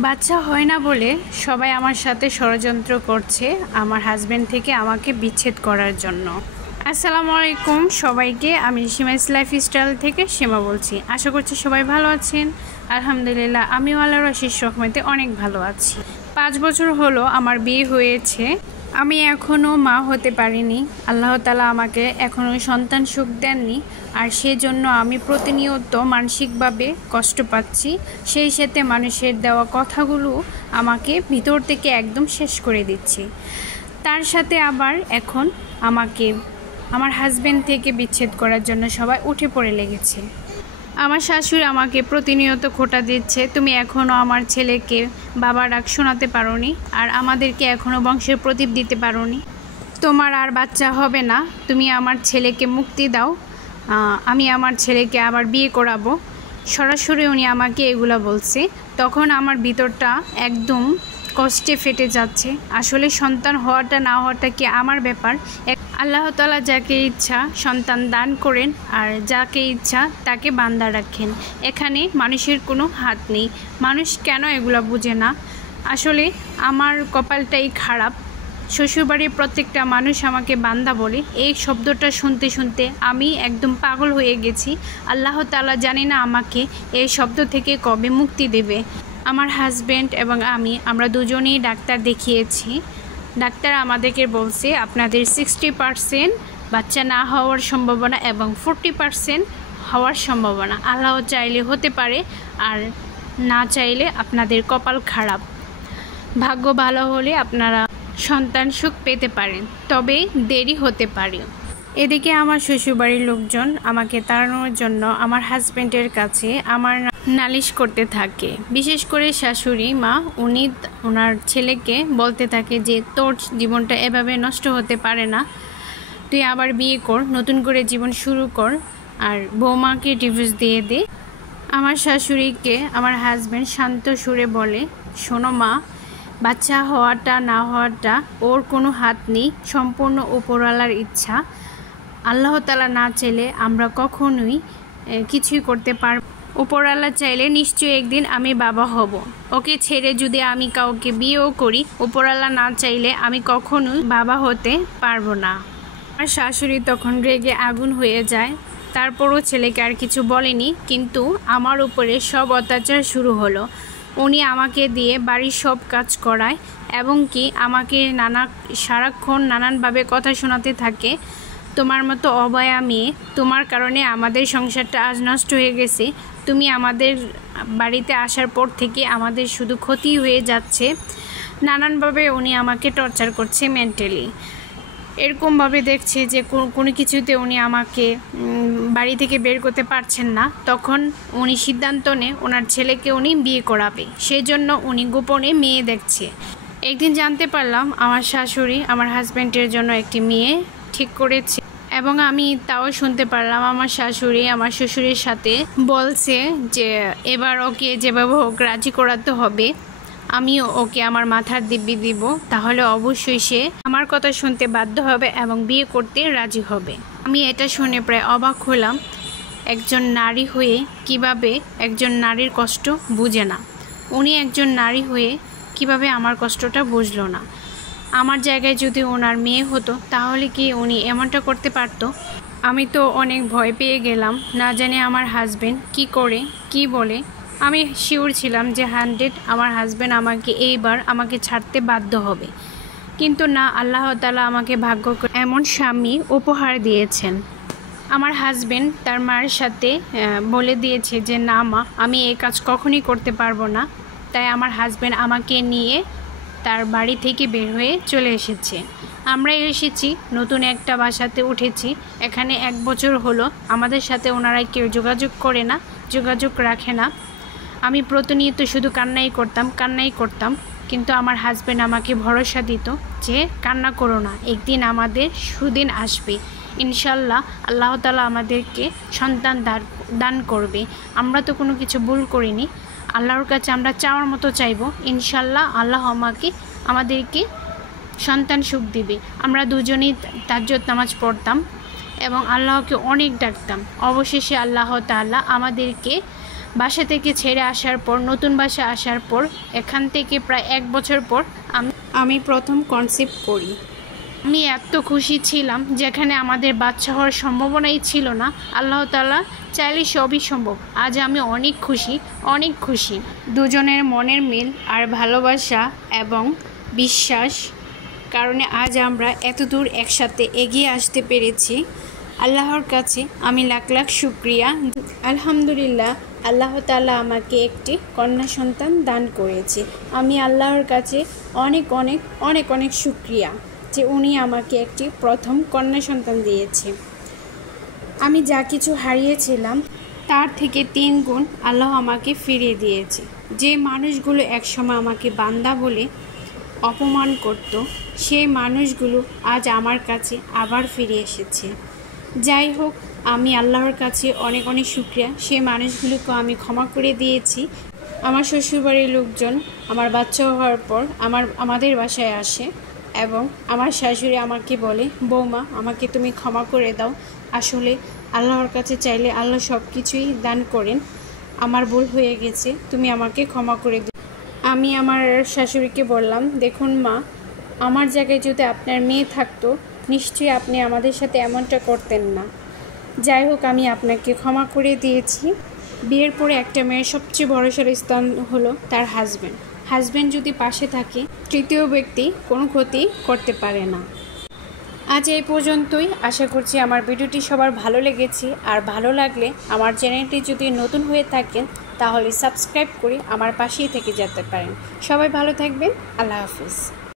বাচ্চা হয় না বলে সবাই আমার সাথে ষড়যন্ত্র করছে আমার হাজবেন্ড থেকে আমাকে বিচ্ছেদ করার জন্য। আসসালামু আলাইকুম সবাইকে, আমি সীমাইস লাইফস্টাইল থেকে সীমা বলছি। আশা করছি সবাই ভালো আছেন। আলহামদুলিল্লাহ, আমিও আল্লাহর অশেষ রহমতে অনেক ভালো আছি। 5 বছর হলো আমার বিয়ে হয়েছে, আমি এখনও মা হতে পারিনি। আল্লাহ তাআলা আমাকে এখনও সন্তান সুখ দেননি, আর সেজন্য আমি প্রতিনিয়ত মানসিকভাবে কষ্ট পাচ্ছি। সেই সাথে মানুষের দেওয়া কথাগুলো আমাকে ভিতর থেকে একদম শেষ করে দিচ্ছে। তার সাথে আবার এখন আমাকে আমার হাজবেন্ড থেকে বিচ্ছেদ করার জন্য সবাই উঠে পড়ে লেগেছে। আমার শাশুড়ি আমাকে প্রতিনিয়ত খোঁটা দিচ্ছে, তুমি এখনও আমার ছেলেকে বাবা ডাক শোনাতে পারোনি, আর আমাদেরকে এখনও বংশের প্রদীপ দিতে পারোনি। তোমার আর বাচ্চা হবে না, তুমি আমার ছেলেকে মুক্তি দাও, আমি আমার ছেলেকে আবার বিয়ে করাবো। সরাসরি উনি আমাকে এগুলো বলছে। তখন আমার ভিতরটা একদম কষ্টে ফেটে যাচ্ছে। আসলে সন্তান হওয়াটা না হওয়াটা কি আমার ব্যাপার? আল্লাহ তাআলা যাকে ইচ্ছা সন্তান দান করেন, আর যাকে ইচ্ছা তাকে বান্দা রাখেন। এখানে মানুষের কোনো হাত নেই। মানুষ কেন এগুলো বুঝে না? আসলে আমার কপালটাই খারাপ। শ্বশুরবাড়ির প্রত্যেকটা মানুষ আমাকে বান্দা বলে। এই শব্দটা শুনতে শুনতে আমি একদম পাগল হয়ে গেছি। আল্লাহ তাআলা জানি না আমাকে এই শব্দ থেকে কবে মুক্তি দেবে। আমার হাজবেন্ড এবং আমরা দুজনেই ডাক্তার দেখিয়েছি। ডাক্তার আমাদেরকে বলছে আপনাদের 60% বাচ্চা না হওয়ার সম্ভাবনা এবং 40% হওয়ার সম্ভাবনা। আল্লাহ চাইলে হতে পারে, আর না চাইলে আপনাদের কপাল খারাপ। ভাগ্য ভালো হলে আপনারা সন্তান সুখ পেতে পারেন, তবে দেরি হতে পারে। এদিকে আমার শ্বশুরবাড়ির লোকজন আমাকে তাড়ানোর জন্য আমার হাজবেন্ডের কাছে আমার নালিশ করতে থাকে। বিশেষ করে শাশুড়ি মা, উনি ওনার ছেলেকে বলতে থাকে যে তোর জীবনটা এভাবে নষ্ট হতে পারে না, তুই আবার বিয়ে কর, নতুন করে জীবন শুরু কর, আর বৌমাকে ডিভোর্স দিয়ে দে। আমার শাশুড়িকে আমার হাজবেন্ড শান্ত সুরে বলে, শোনো মা, বাচ্চা হওয়াটা না হওয়াটা ওর কোনো হাত নেই, সম্পূর্ণ উপরওয়ালার ইচ্ছা। আল্লাহ তাআলা না চাইলে আমরা কখনোই কিছুই করতে পারব। উপরওয়ালা চাইলে নিশ্চয়ই একদিন আমি বাবা হব। ওকে ছেড়ে যদি আমি কাউকে বিয়েও করি, উপরওয়ালা না চাইলে আমি কখনোই বাবা হতে পারবো না। আমার শাশুড়ি তখন রেগে আগুন হয়ে যায়। তারপরও ছেলেকে আর কিছু বলেনি, কিন্তু আমার উপরে সব অত্যাচার শুরু হলো। উনি আমাকে দিয়ে বাড়ির সব কাজ করায়, এবং কি আমাকে সারাক্ষণ নানানভাবে কথা শোনাতে থাকে। তোমার মতো অবয়া মেয়ে, তোমার কারণে আমাদের সংসারটা আজ নষ্ট হয়ে গেছে। তুমি আমাদের বাড়িতে আসার পর থেকে আমাদের শুধু ক্ষতি হয়ে যাচ্ছে। নানানভাবে উনি আমাকে টর্চার করছে মেন্টালি। এরকমভাবে দেখছে যে কোনো কিছুতে উনি আমাকে বাড়ি থেকে বের করতে পারছেন না। তখন উনি সিদ্ধান্ত নেয় ওনার ছেলেকে উনি বিয়ে করাবে। সেজন্য উনি গোপনে মেয়ে দেখছে। একদিন জানতে পারলাম আমার শাশুড়ি আমার হাজব্যান্ডের জন্য একটি মেয়ে ঠিক করেছে, এবং আমি তাও শুনতে পারলাম আমার শাশুড়ি আমার শ্বশুরের সাথে বলছে যে এবার ওকে যেভাবে হোক রাজি করাতে হবে। আমিও ওকে আমার মাথার দিব্যি দিব, তাহলে অবশ্যই সে আমার কথা শুনতে বাধ্য হবে এবং বিয়ে করতে রাজি হবে। আমি এটা শুনে প্রায় অবাক হলাম। একজন নারী হয়ে কিভাবে একজন নারীর কষ্ট বুঝে না। উনি একজন নারী হয়ে কিভাবে আমার কষ্টটা বুঝলো না। আমার জায়গায় যদি ওনার মেয়ে হতো তাহলে কি উনি এমনটা করতে পারতো? আমি তো অনেক ভয় পেয়ে গেলাম, না জানি আমার হাজবেন্ড কি করে কি বলে। আমি শিওর ছিলাম যে 100 আমার হাজবেন্ড আমাকে ছাড়তে বাধ্য হবে, কিন্তু না, আল্লাহ তাআলা আমাকে ভাগ্য করে এমন স্বামী উপহার দিয়েছেন। আমার হাজবেন্ড তার মায়ের সাথে বলে দিয়েছে যে না মা, আমি এই কাজ কখনই করতে পারবো না। তাই আমার হাজবেন্ড আমাকে নিয়ে তার বাড়ি থেকে বের হয়ে চলে এসেছে। আমরা এসেছি নতুন একটা বাসাতে উঠেছি। এখানে 1 বছর হলো। আমাদের সাথে ওনারা কেউ যোগাযোগ করে না, যোগাযোগ রাখে না। আমি প্রতিনিয়ত শুধু কান্নাই করতাম, কিন্তু আমার হাজবেন্ড আমাকে ভরসা দিত যে কান্না করো না, একদিন আমাদের সুদিন আসবে, ইনশাল্লাহ আল্লাহ তাআলা আমাদেরকে সন্তান দান করবে। আমরা তো কোনো কিছু ভুল করিনি, আল্লাহর কাছে আমরা চাওয়ার মতো চাইব, ইনশাল্লাহ আল্লাহ আমাদেরকে সন্তান সুখ দিবে। আমরা দুজনেই তাহাজ্জুদ নামাজ পড়তাম এবং আল্লাহকে অনেক ডাকতাম। অবশেষে আল্লাহ তাআলা আমাদেরকে বাসা থেকে ছেড়ে আসার পর, নতুন বাসা আসার পর, এখান থেকে প্রায় 1 বছর পর আমি প্রথম কনসিভ করি। আমি এত খুশি ছিলাম, যেখানে আমাদের বাচ্চা হওয়ার সম্ভাবনাই ছিল না। আল্লাহ তাআলা চাইলে সবই সম্ভব। আজ আমি অনেক খুশি, অনেক খুশি। দুজনের মনের মিল আর ভালোবাসা এবং বিশ্বাস কারণে আজ আমরা এত দূর একসাথে এগিয়ে আসতে পেরেছি। আল্লাহর কাছে আমি লাখ লাখ শুকরিয়া। আলহামদুলিল্লাহ, আল্লাহ তাআলা আমাকে একটি কন্যা সন্তান দান করেছে। আমি আল্লাহর কাছে অনেক অনেক অনেক অনেক শুকরিয়া যে উনি আমাকে একটি প্রথম কন্যা সন্তান দিয়েছে। আমি যা কিছু হারিয়েছিলাম তার থেকে 3 গুণ আল্লাহ আমাকে ফিরিয়ে দিয়েছে। যে মানুষগুলো একসময় আমাকে বান্দা বলে অপমান করত, সেই মানুষগুলো আজ আমার কাছে আবার ফিরে এসেছে। যাই হোক, আমি আল্লাহর কাছে অনেক অনেক শুকরিয়া। সেই মানুষগুলোকে আমি ক্ষমা করে দিয়েছি। আমার শ্বশুরবাড়ির লোকজন আমার বাচ্চা হওয়ার পর আমাদের বাসায় আসে এবং আমার শাশুড়ি আমাকে বলে, বৌমা আমাকে তুমি ক্ষমা করে দাও। আসলে আল্লাহর কাছে চাইলে আল্লাহ সব কিছুই দান করেন। আমার ভুল হয়ে গেছে, তুমি আমাকে ক্ষমা করে দিও। আমি আমার শাশুড়িকে বললাম, দেখুন মা, আমার জায়গায় যদি আপনার মেয়ে থাকতো নিশ্চয়ই আপনি আমাদের সাথে এমনটা করতেন না। যাই হোক, আমি আপনাকে ক্ষমা করে দিয়েছি। বিয়ের পরে একটা মেয়ের সবচেয়ে বড়সড় স্থান হলো তার হাজব্যান্ড যদি পাশে থাকে, তৃতীয় ব্যক্তি কোনো ক্ষতি করতে পারে না। আজ এই পর্যন্তই। আশা করছি আমার ভিডিওটি সবার ভালো লেগেছে। আর ভালো লাগলে আমার চ্যানেলটি যদি নতুন হয়ে থাকেন তাহলে সাবস্ক্রাইব করে আমার পাশেই থেকে যেতে পারেন। সবাই ভালো থাকবেন। আল্লাহ হাফিজ।